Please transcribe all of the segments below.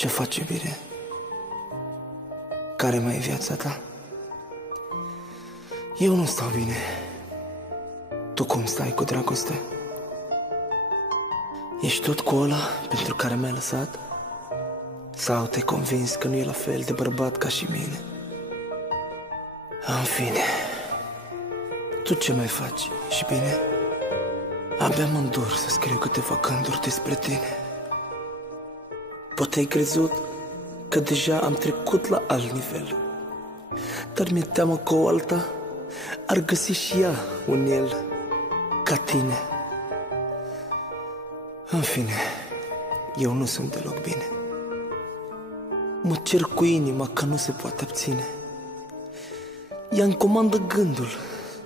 Ce faci, iubire? Care mai e viața ta? Eu nu stau bine. Tu cum stai cu dragoste? Ești tot cu ăla pentru care m-ai lăsat? Sau te-ai convins că nu e la fel de bărbat ca și mine? În fine, tu ce mai faci? Și bine? Abia mă îndor să scriu câteva gânduri despre tine. Poate ai crezut că deja am trecut la alt nivel, dar mi-e teamă că o alta ar găsi și ea un el ca tine. În fine, eu nu sunt deloc bine. Mă cer cu inima că nu se poate abține. Ea-mi comandă gândul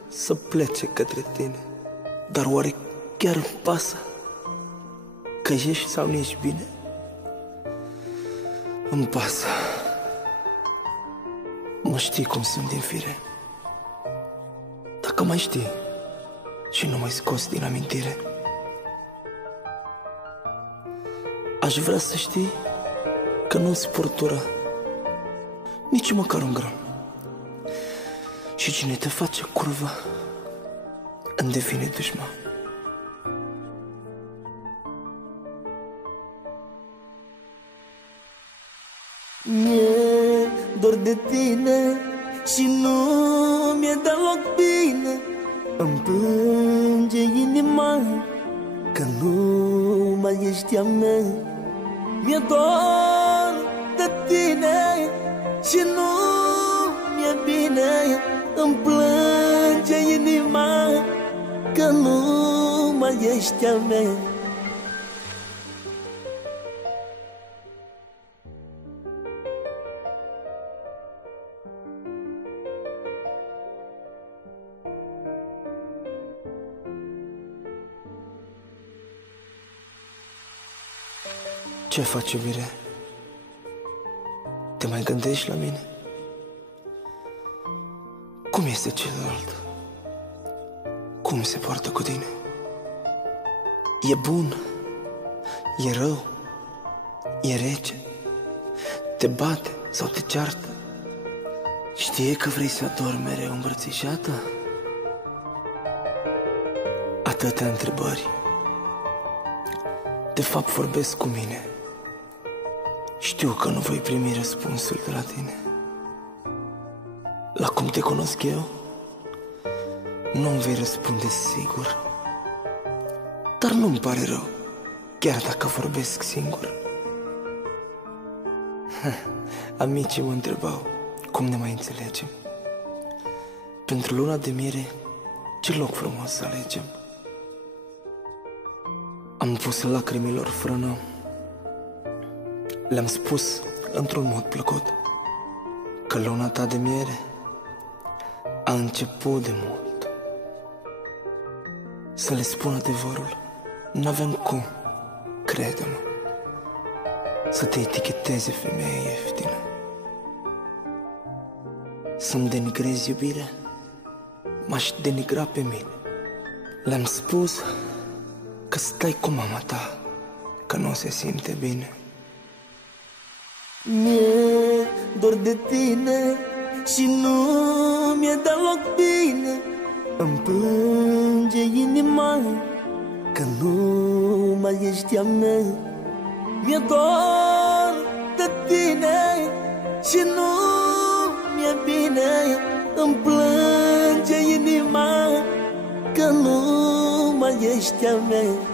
să plece către tine. Dar oare chiar îmi pasă că ești sau nu ești bine? Îmi pasă. Mă știi cum sunt din fire. Dacă mai știi și nu mai scos din amintire, aș vrea să știi că nu-ți spurtură nici măcar un gram. Și cine te face curvă îmi devine dușman. Mi-e dor de tine și nu mi-e deloc bine. Îmi plânge inima că nu mai ești a mea. Mi-e dor de tine și nu mi-e bine. Îmi plânge inima că nu mai ești a mea. Ce faci, iubire? Te mai gândești la mine? Cum este celălalt? Cum se poartă cu tine? E bun? E rău? E rece? Te bate sau te ceartă? Știe că vrei să adori mereu îmbrățișată? Atâtea întrebări. De fapt vorbesc cu mine. Știu că nu voi primi răspunsul de la tine. La cum te cunosc eu, nu-mi vei răspunde sigur. Dar nu-mi pare rău, chiar dacă vorbesc singur. Amicii mă întrebau cum ne mai înțelegem. Pentru luna de miere, ce loc frumos să alegem. Am pus lacrimilor frână. Le-am spus într-un mod plăcut că luna ta de miere a început de mult. Să le spun adevărul, n-aveam cum, crede-mă, să te eticheteze femeie ieftină. Să-mi denigrezi iubirea, m-aș denigra pe mine. Le-am spus că stai cu mama ta, că nu se simte bine. Mi-e dor de tine și nu mi-e deloc bine. Îmi plânge inima că nu mai ești a mea. Mi-e dor de tine și nu mi-e bine. Îmi plânge inima că nu mai ești a mea.